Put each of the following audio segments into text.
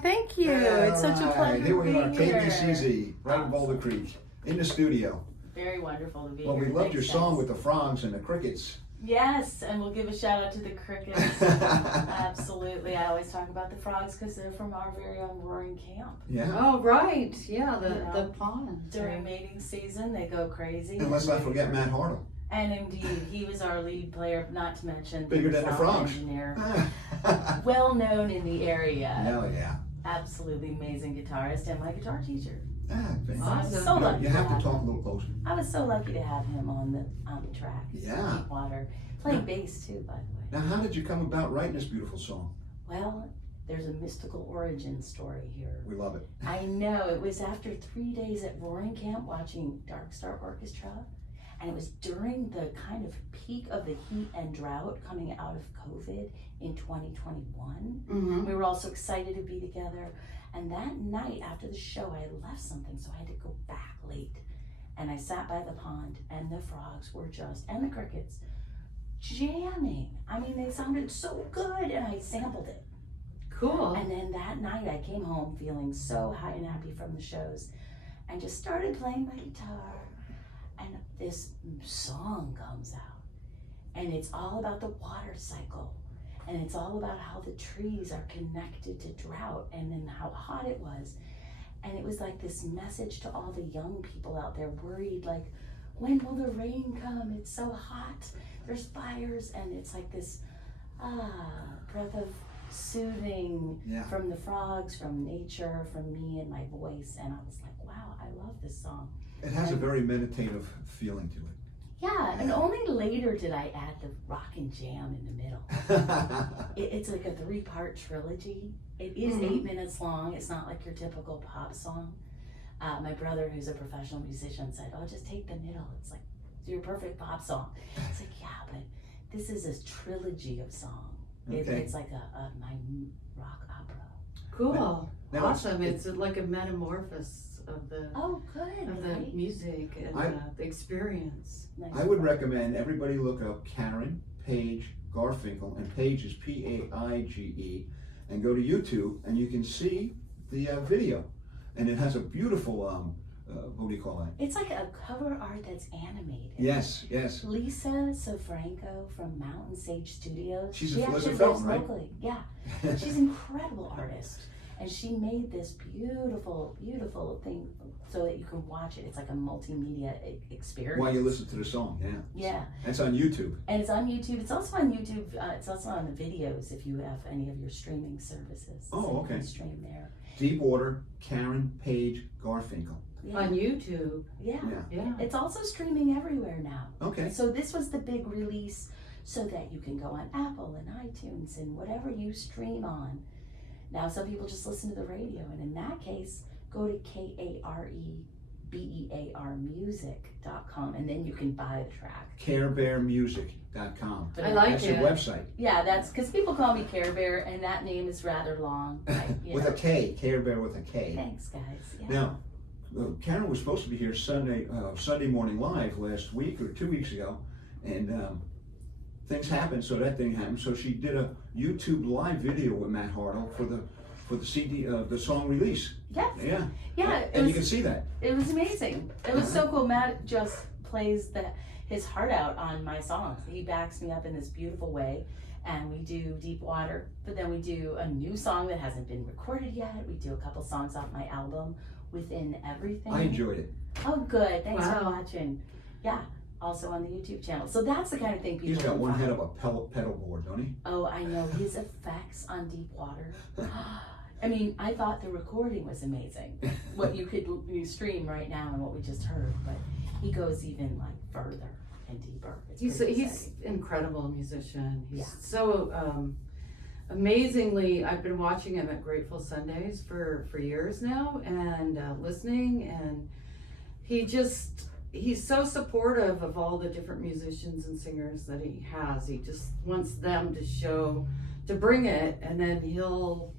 Thank you. It's such a pleasure Here we to are, be here. KBCZ, right in Boulder Creek, in the studio. Very wonderful to be Well, here. we loved your Thanks, song guys. with the frogs and the crickets. Yes, and we'll give a shout out to the crickets. Absolutely. I always talk about the frogs because they're from our very own Roaring Camp. Yeah. Oh, right. Yeah, You know, the pond. During mating season, they go crazy. And let's not forget Matt Hartle. And indeed, he was our lead player, not to mention Bigger than the sound frogs. engineer. Well known in the area. Hell yeah. Absolutely amazing guitarist and my guitar teacher. Awesome. So lucky You have have to talk him. a little closer. I was so lucky to have him on the track. Yeah. Deep Water. Playing bass too, by the way. Now, how did you come about writing this beautiful song? Well, there's a mystical origin story here. We love it. I know, it was after 3 days at Roaring Camp watching Dark Star Orchestra, and it was during the kind of peak of the heat and drought coming out of COVID in 2021. Mm-hmm. We were all so excited to be together, and that night after the show, I left something, so I had to go back late. And I sat by the pond, and the frogs were just, and the crickets, jamming. I mean, they sounded so good, and I sampled it. Cool. And then that night I came home feeling so high and happy from the shows and just started playing my guitar. And this song comes out. And it's all about the water cycle. And it's all about how the trees are connected to drought and then how hot it was. And it was like this message to all the young people out there worried, like, when will the rain come? It's so hot. There's fires. And it's like this breath of soothing from the frogs, from nature, from me and my voice. And I was like, wow, I love this song. It has a very meditative feeling to it. Yeah, and only later did I add the rock and jam in the middle. It's like a 3-part trilogy. It is 8 minutes long. It's not like your typical pop song. My brother, who's a professional musician, said, oh, just take the middle. It's like your perfect pop song. It's like, yeah, but this is a trilogy of songs. It's like my rock opera. Cool. Now Awesome. It's like a metamorphosis of the Good. music and the experience. Nice. I would recommend everybody look up Karen Page Garfinkel, and Page is Paige, and go to YouTube, and you can see the video. And it has a beautiful, what do you call that? It's like a cover art that's animated. Yes, yes. Lisa Sofranco from Mountain Sage Studios. She's she a actually Felton, lives right? locally. Yeah, she's an incredible artist, and she made this beautiful, beautiful thing so that you can watch it. It's like a multimedia experience. While you listen to the song, Yeah, It's on YouTube. and it's on YouTube. It's also on YouTube. It's also on the videos if you have any of your streaming services. Oh, so you okay. can stream there. Deep Water, Karen Page Garfinkel. Yeah. On YouTube. Yeah. Yeah. It's also streaming everywhere now. Okay. So this was the big release so that you can go on Apple and iTunes and whatever you stream on. Now some people just listen to the radio, and in that case, go to KareBear music.com, and then you can buy the track. CareBearMusic.com. I like That's it. your website. Yeah, that's because people call me Kare Bear, and that name is rather long. With a K, Kare Bear with a K. Thanks, guys. Yeah. Now, Karen was supposed to be here Sunday morning live last week or 2 weeks ago, and things happened, so that didn't happen. So she did a YouTube live video with Matt Hartle for the CD, the song release. Yes. Yeah. Yeah. And you can see that. It was amazing. It was so cool. Matt just plays his heart out on my songs. He backs me up in this beautiful way. And we do Deep Water, but then we do a new song that hasn't been recorded yet. We do a couple songs off my album, Within Everything. I enjoyed it. Oh, good. Thanks for Wow. watching. Yeah. Also on the YouTube channel. So that's the kind of thing people He's got can one find. head of a pedal board, don't he? Oh, I know. His effects on Deep Water. I mean, I thought the recording was amazing. What you stream right now and what we just heard, but he goes even like further and deeper. It's He's pretty an exciting. incredible musician. He's Yeah. so amazingly. I've been watching him at Grateful Sundays for years now, and listening, and he's so supportive of all the different musicians and singers that he has. He just wants them to bring it, and then he'll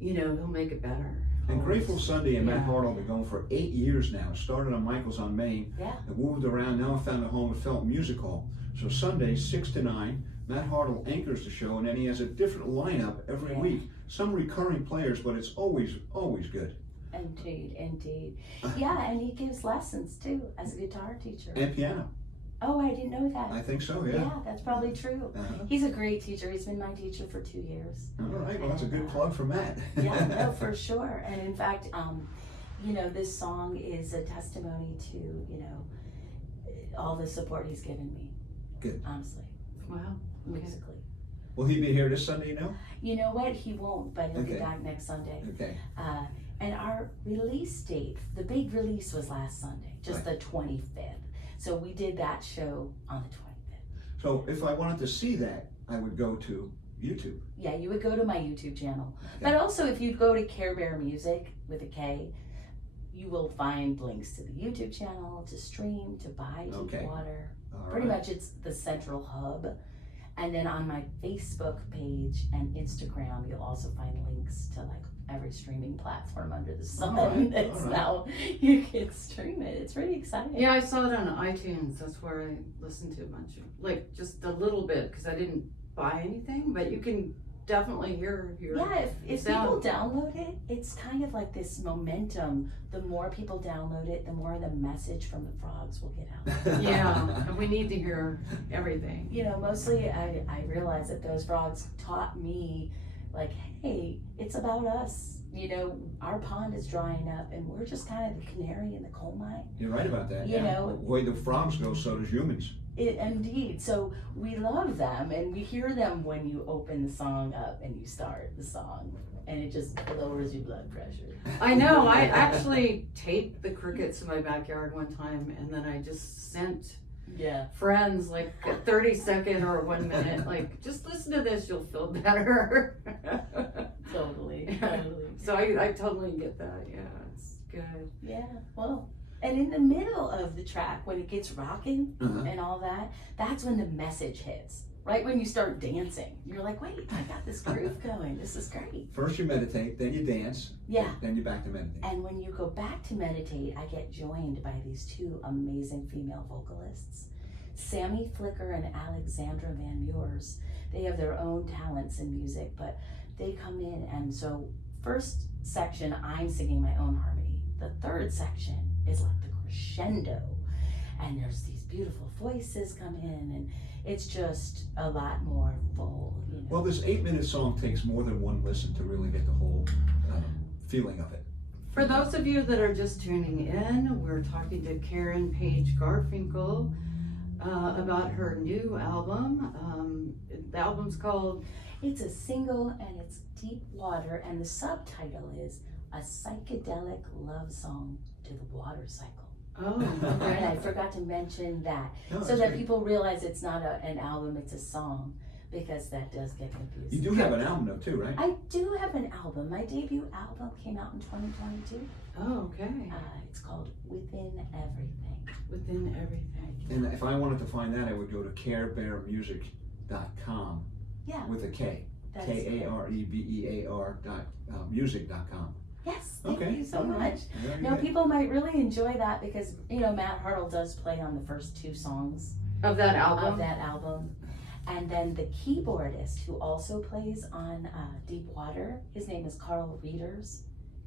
make it better. And Grateful Sunday and Matt Yeah. Hartle have been going for 8 years now. Started on Michael's on Main. Yeah. And moved around. Now I found a home at Felton Music Hall. So Sundays 6 to 9, Matt Hartle anchors the show, and then he has a different lineup every Yeah. week. some recurring players, but it's always good. Indeed. Yeah, and he gives lessons too as a guitar teacher. And piano. Oh, I didn't know that. I think so, yeah. Yeah, that's probably true. Uh-huh. He's a great teacher. He's been my teacher for 2 years. All right, well, that's a good plug for Matt. Yeah, no, for sure. And in fact, you know, this song is a testimony to, you know, all the support he's given me. Good. Honestly. Wow. Musically. Will he be here this Sunday, you know? You know what? He won't, but he'll be Okay. back next Sunday. Okay. And our release date, the big release was last Sunday, just the 25th. So we did that show on the 25th. So if I wanted to see that, I would go to YouTube. Yeah, you would go to my YouTube channel. Okay. But also if you go to Kare Bear Music with a K, you will find links to the YouTube channel, to stream, to buy Deep Water. All Pretty right. much it's the central hub. And then on my Facebook page and Instagram, you'll also find links to like every streaming platform under the sun. All right, That's all right. now you can stream it. It's pretty exciting. Yeah, I saw it on iTunes. That's where I listened to a bunch of, like, just a little bit, because I didn't buy anything, but you can definitely hear Yeah, if sound. people download it, it's kind of like this momentum. The more people download it, the more the message from the frogs will get out. Yeah, and we need to hear everything. You know, mostly I realize that those frogs taught me, like, hey, it's about us. You know, our pond is drying up and we're just kind of the canary in the coal mine. You're right about that. You know- the way the frogs go, so does humans. Indeed. So we love them and we hear them when you open the song up and you start the song. And it just lowers your blood pressure. I know, I actually taped the crickets in my backyard one time, and then I just sent Yeah. friends like a 30-second or a 1 minute, like, just listen to this, you'll feel better. Totally. So I totally get that, yeah, it's good. Yeah. Well, and in the middle of the track, when it gets rocking Uh-huh. and all that, that's when the message hits. Right when you start dancing, you're like, wait, I got this groove going. This is great. First you meditate, then you dance, Yeah. then you're back to meditate. And when you go back to meditate, I get joined by these two amazing female vocalists, Sammy Flicker and Alexandra Van Meurs. They have their own talents in music, but they come in, and so first section, I'm singing my own harmony. The third section is like the crescendo, and there's these beautiful voices come in, and it's just a lot more full, you know. Well, this 8-minute song takes more than one listen to really get the whole feeling of it. For those of you that are just tuning in, we're talking to Karen Page Garfinkel about her new album. The album's called It's a single and it's Deep Water, and the subtitle is A Psychedelic Love Song to the Water Cycle. Oh, And I okay. forgot to mention that, No, so that's that great. people realize it's not an album, it's a song, because that does get confusing. You do have an album though too, right? I do have an album. My debut album came out in 2022. Oh, okay. It's called Within Everything. Within everything. And if I wanted to find that, I would go to karebearmusic.com Yeah, with a K. that's Karebear music.com. Yes, thank Okay. you so all right. much. Very No, good. people might really enjoy that because, you know, Matt Hartle does play on the first 2 songs Of that of album? that album. And then the keyboardist who also plays on Deep Water, his name is Carl Reeders.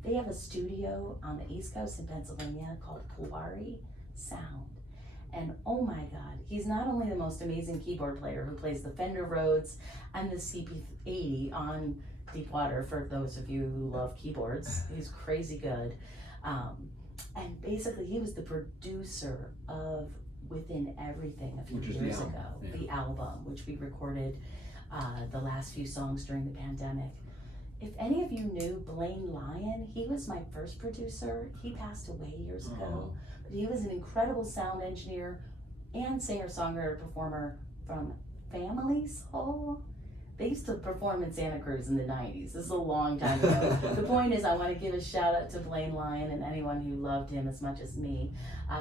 They have a studio on the East Coast in Pennsylvania called Laurey Sound. And oh my God, he's not only the most amazing keyboard player who plays the Fender Rhodes and the CP80 on Deep Water, for those of you who love keyboards. He's crazy good. And basically he was the producer of Within Everything a few Which is the years album, ago, yeah. the album, which we recorded the last few songs during the pandemic. If any of you knew Blaine Lyon, he was my first producer. He passed away years ago, but he was an incredible sound engineer and singer-songwriter performer from Family Soul. They used to perform in Santa Cruz in the 90s. This is a long time ago. The point is, I want to give a shout out to Blaine Lyon and anyone who loved him as much as me,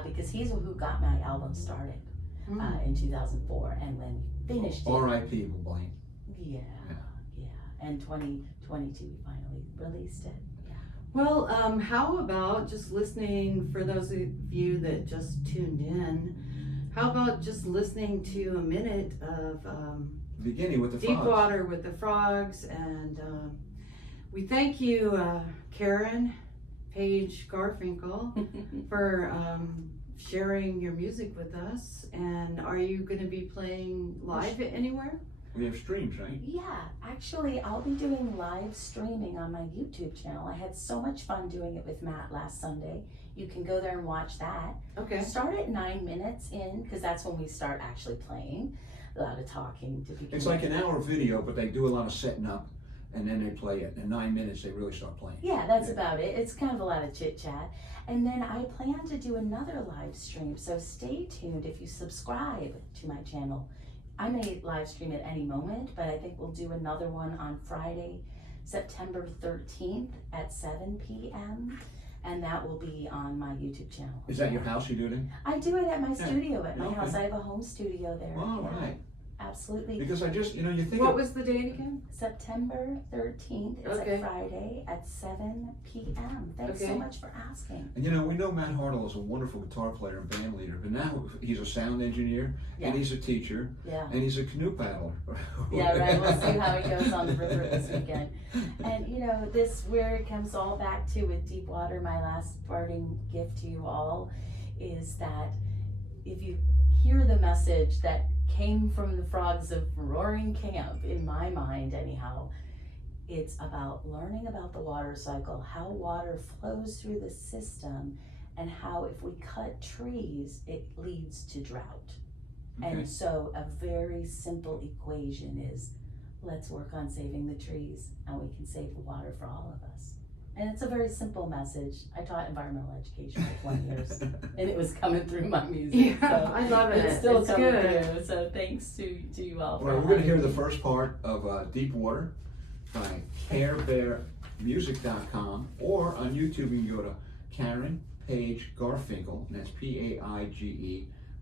because he's who got my album started in 2004, and when we finished it, R.I.P. Blaine. yeah, and 2022 we finally released it. Well, how about just listening, for those of you that just tuned in, how about just listening to a minute of Beginning with the Deep frogs. Water with the Frogs, and we thank you, Karen Page Garfinkel, for sharing your music with us. And are you going to be playing live anywhere? We have streams, right? Yeah, actually, I'll be doing live streaming on my YouTube channel. I had so much fun doing it with Matt last Sunday. You can go there and watch that. Okay. Start at 9 minutes in, because that's when we start actually playing. A lot of talking to begin. It's like an hour video, but they do a lot of setting up, and then they play it. In 9 minutes, they really start playing. Yeah, that's about it. It's kind of a lot of chit chat. And then I plan to do another live stream, so stay tuned if you subscribe to my channel. I may live stream at any moment, but I think we'll do another one on Friday, September 13th at 7 p.m. And that will be on my YouTube channel. Is that your house you do it in? I do it at my studio at my Okay. house. I have a home studio there. All Yeah, right. absolutely. Because I just, you think What of, was the date again? September 13th. It's Okay. a Friday at 7 p.m. Thanks so Okay. much for asking. and we know Matt Hartle is a wonderful guitar player and band leader, but now he's a sound engineer, Yeah. and he's a teacher, Yeah. and he's a canoe paddler. Yeah, right. We'll see how it goes on the river this weekend. And this where it comes all back to with Deep Water, my last parting gift to you all is that if you hear the message that came from the frogs of Roaring Camp, in my mind anyhow, it's about learning about the water cycle, how water flows through the system, and how if we cut trees, it leads to drought. Okay. And so a very simple equation is, let's work on saving the trees and we can save the water for all of us. And it's a very simple message. I taught environmental education for 20 years and it was coming through my music. Yeah, So I love it. it's still It's coming good. through. So thanks to you all. Well, for we're going to hear having the me. first part of Deep Water by KareBearMusic.com, or on YouTube you can go to Karen Page Garfinkel, and that's Paige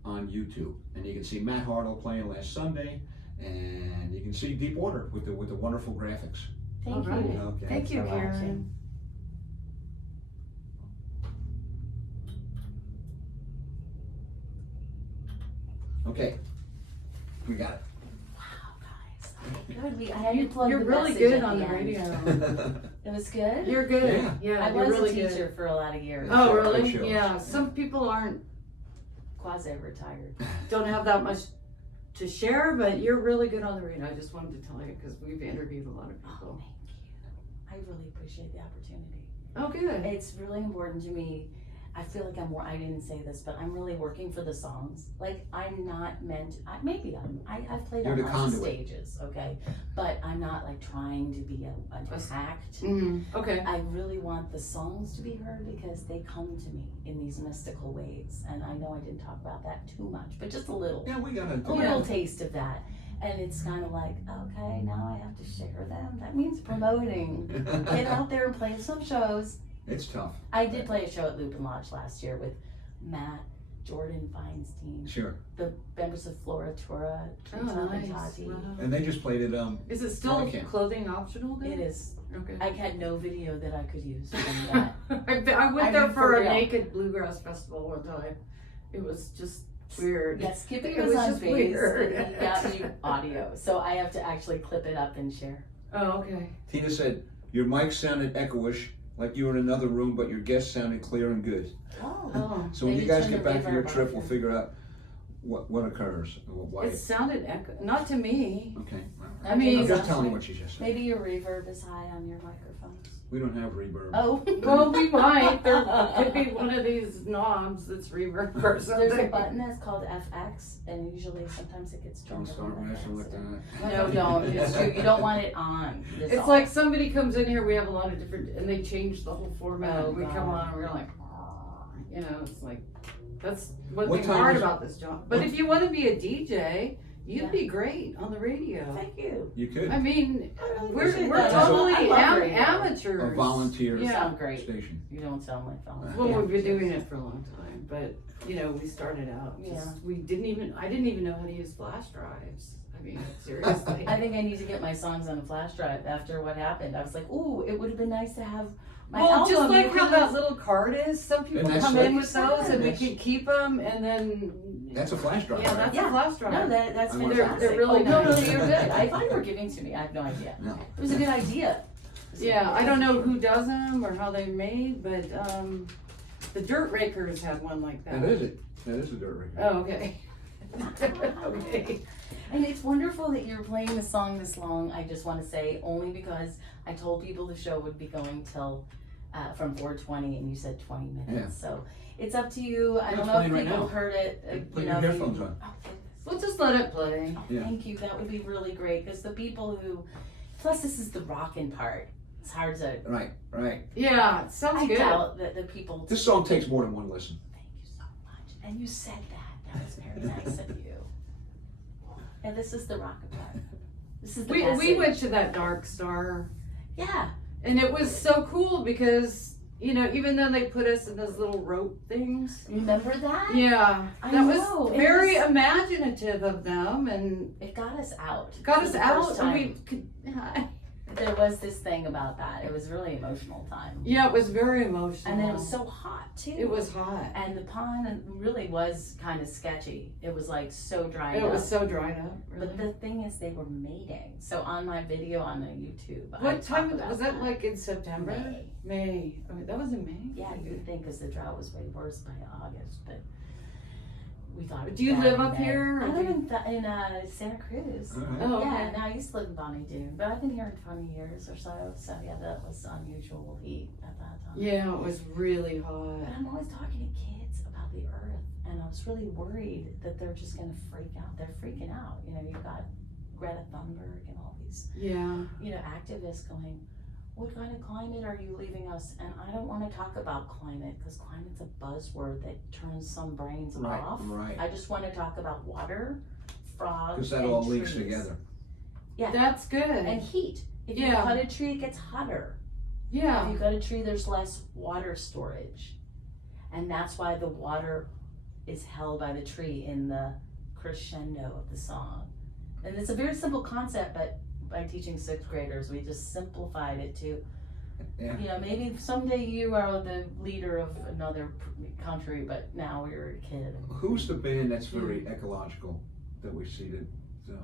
on YouTube, and you can see Matt Hartle playing last Sunday, and you can see Deep Water with the wonderful graphics. Thank All right. you. Okay. Thank you, for Karen. watching. Okay, we got it. Wow, guys. Good. I had to plug You're the really message good at on the the end. radio. It was good? You're good. Yeah. I you're was really a teacher good. for a lot of years. Oh, Good really? shows. Yeah. Some people Quasi-retired. don't have that much to share, but you're really good on the radio. I just wanted to tell you because we've interviewed a lot of Oh, people. thank you. I really appreciate the opportunity. Oh, good. It's really important to me. I feel like I didn't say this, but I'm really working for the songs. Like, I'm not maybe I've played You're on the lots of conduit. stages, okay? But I'm not like trying to be an act. Okay. I really want the songs to be heard because they come to me in these mystical ways. And I know I didn't talk about that too much, but just a little. Yeah, we got A little taste of that. And it's kind of like, okay, now I have to share them. That means promoting. Get out there and play some shows. It's tough. I did play a show at Lupin Lodge last year with Matt, Jordan Feinstein, Sure. the members of Floratura, Oh, Tom and nice. Tati. Wow. And they just played it. Is it still Camp. clothing optional then? It is. Okay. I had no video that I could use from that. I went I there mean, for for a real. naked bluegrass festival one time. It was just weird. Yeah, Skippy It was was on just face weird. and he got me audio, so I have to actually clip it up and share. Oh, okay. Tina said, your mic sounded echoish, like you were in another room, but your guest sounded clear and good. Oh, Oh. So when Maybe you guys turn get the back from your reverb trip, on. we'll figure out what occurs. Why. It sounded not to me. Okay. Well, I mean, I'm just telling you what she just said. maybe your reverb is high on your microphones. We don't have reverb. Oh, Well, we might. There could be one of these knobs that's reverb or something. There's a button that's called FX, and usually sometimes it gets Don't turned start on. messing with that. No, don't. It's true. You don't want it on. That's It's all. like somebody comes in here, we have a lot of different, and they change the whole format. Oh, and we come God. on and we're like, it's like, that's one What thing time hard is- about this job. But what- if you want to be a DJ, you'd Yeah. be great on the radio. Thank you. You could. I mean, I really we're appreciate we're that. totally I love radio. amateurs. A volunteer You Yeah. sound great. station. You don't sound like fellas. Well, we've been doing it for a long time, but we started out. Yeah. I didn't even know how to use flash drives. I mean, seriously. I think I need to get my songs on a flash drive after what happened. I was like, ooh, it would have been nice to have my Well, album. just like You how could've- that little card is, some people And that's come like- in with those and we That's- can keep them and then. That's a flash drive, Yeah, right? that's Yeah. a flash drive. No, that's I want fantastic. They're really no, nice. you're good. I thought you were giving to me. I have no idea. No. It was a good idea. Yeah, I don't know who does them or how they're made, but the Dirt Rakers have one like that. That is it. That is a dirt record. Oh, okay. Okay. And it's wonderful that you're playing the song this long. I just want to say, only because I told people the show would be going till from 4:20, and you said 20 minutes. Yeah. So it's up to you. I Yeah, don't it's know if playing right people now. heard it. Put you your know, headphones on. Oh, goodness. We'll just let it play. Yeah. Thank you. That would be really great because the people who, plus this is the rockin' part. It's hard to. Right, right. Yeah, it sounds I good. doubt that the people. This song takes more than one listen. Thank you so much. And you said that. That was very nice of you. And this is the rocket part. This is the We message. went to that Dark Star, Yeah. and it was so cool because, you know, even though they put us in those little rope things. Remember that? Yeah, I that know, was it very was- imaginative of them, and It got us out. got For us the out, first and time. we could. There was this thing about that. It was a really emotional time. Yeah, it was very emotional. And then it was so hot too. It was hot. And the pond really was kind of sketchy. It was like so dried It up. was so dried up. Really. But the thing is, they were mating. So on my video on the YouTube, I What time talk about was that? Like in September? May. May. I mean, that was in May. Yeah, you would think because the drought was way worse by August, but we thought. It was Do you bad live in up May. here, or I do live you- in Santa Cruz. All right. Oh, okay. Yeah, and I used to live in Bonnie Doon, but I've been here 20 years or so. So yeah, that was unusual heat at that time. Yeah, it was really But hot. I'm always talking to kids about the earth, and I was really worried that they're just gonna freak out. They're freaking out. You know, you've got Greta Thunberg and all these, Yeah. you know, activists going, what kind of climate are you leaving us? And I don't want to talk about climate because climate's a buzzword that turns some brains Right, off. right. I just want to talk about water, frogs, Because that and all links trees. together. Yeah. That's good. And heat. If you Yeah. cut a tree, it gets hotter. If Yeah. you cut a tree, there's less water storage. And that's why the water is held by the tree in the crescendo of the song. And it's a very simple concept, but by teaching sixth graders, we just simplified it to, Yeah. you know, maybe someday you are the leader of another country, but now you're a kid Who's the band that's very ecological that we see that? So.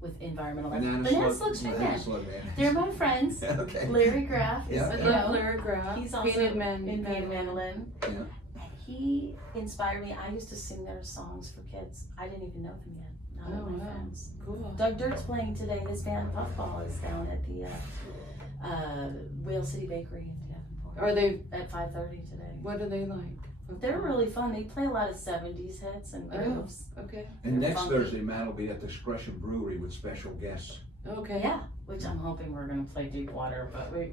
with environmental. Banana Slug String Banana Band. Slug Band. They're my friends. Okay. Larry Graff is, Yeah. I you love know, Larry Graff. he's also Painted in painted mandolin. Yeah. And he inspired me. I used to sing their songs for kids. I didn't even know them yet. None of Oh, my wow. friends. Cool. Doug Dirt's playing today. His band Puffball is down at the Whale City Bakery in Davenport. Are they? At 5:30 today. What are they like? They're really fun. They play a lot of 70s hits and Oh. grooves. Okay. And They're next funky. Thursday, Matt will be at the Discretion Brewery with special guests. Okay. Yeah, which I'm hoping we're gonna play Deep Water, but we.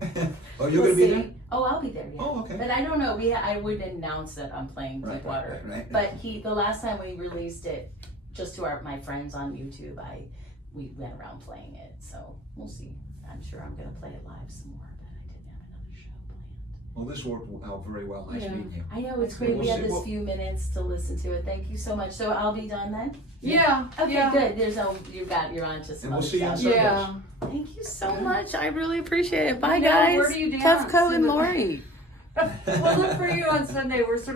Oh, you're we'll gonna be see. there? Oh, I'll be there. Yeah. Oh, okay. But I don't know. I wouldn't announce that I'm playing Deep Right, Water. right. But the last time we released it, just to my friends on YouTube, we went around playing it. So we'll see. I'm sure I'm gonna play it live some more, but I didn't have another show planned. Well, this worked out very well. Nice Yeah. meeting you. I know it's That's great. cool. We had We'll see this what- few minutes to listen to it. Thank you so much. So I'll be done then. Yeah. Okay, yeah. good. You're on to some And we'll other see you on stuff. Sunday. Yeah. Thank you so much. I really appreciate it. Bye, Now, guys. where do you dance? Kevco and Laurey. We'll look for you on Sunday. We're sort of